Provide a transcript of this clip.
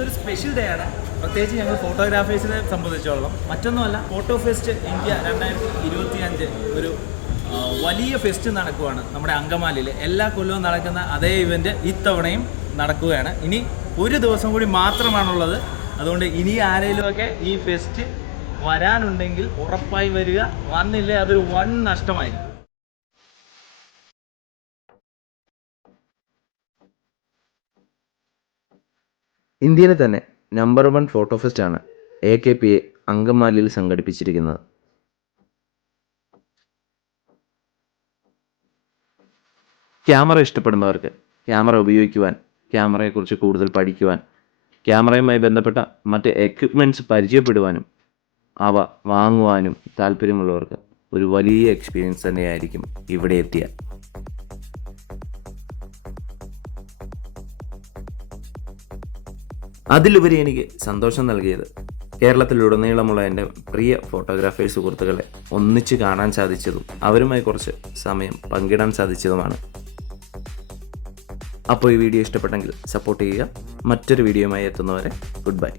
ഇന്നൊരു special day ആണ്, പ്രത്യേകിച്ച് ഞങ്ങൾ ഫോട്ടോഗ്രാഫേഴ്സിനെ സംബന്ധിച്ചോളം. മറ്റൊന്നുമല്ല, ഫോട്ടോ ഫെസ്റ്റ് ഇന്ത്യ 2025 ഒരു വലിയ ഫെസ്റ്റ് നടക്കുകയാണ് നമ്മുടെ അങ്കമാലിയിൽ. എല്ലാ കൊല്ലവും നടക്കുന്ന അതേ ഇവൻറ്റ് ഇത്തവണയും നടക്കുകയാണ്. ഇനി ഒരു ദിവസം കൂടി മാത്രമാണുള്ളത്. അതുകൊണ്ട് ഇനി ആരെങ്കിലുമൊക്കെ ഈ ഫെസ്റ്റ് വരാനുണ്ടെങ്കിൽ ഉറപ്പായി വരിക. വന്നില്ലേ അതൊരു വൻ നഷ്ടമായി. ഇന്ത്യയിലെ തന്നെ നമ്പർ 1 ഫോട്ടോ ഫെസ്റ്റാണ് AKPA അങ്കമാലിയിൽ സംഘടിപ്പിച്ചിരിക്കുന്നത്. ക്യാമറ ഇഷ്ടപ്പെടുന്നവർക്ക് ക്യാമറ ഉപയോഗിക്കുവാൻ, ക്യാമറയെക്കുറിച്ച് കൂടുതൽ പഠിക്കുവാൻ, ക്യാമറയുമായി ബന്ധപ്പെട്ട മറ്റ് എക്യുപ്മെൻറ്റ്സ് പരിചയപ്പെടുവാനും അവ വാങ്ങുവാനും താല്പര്യമുള്ളവർക്ക് ഒരു വലിയ എക്സ്പീരിയൻസ് തന്നെയായിരിക്കും ഇവിടെ എത്തിയാൽ. അതിലുപരി എനിക്ക് സന്തോഷം നൽകിയത് കേരളത്തിലുടനീളമുള്ള എൻ്റെ പ്രിയ ഫോട്ടോഗ്രാഫേഴ്സ് സുഹൃത്തുക്കളെ ഒന്നിച്ച് കാണാൻ സാധിച്ചതും അവരുമായി കുറച്ച് സമയം പങ്കിടാൻ സാധിച്ചതുമാണ്. അപ്പോൾ ഈ വീഡിയോ ഇഷ്ടപ്പെട്ടെങ്കിൽ സപ്പോർട്ട് ചെയ്യുക. മറ്റൊരു വീഡിയോയുമായി എത്തുന്നവരെ ഗുഡ് ബൈ.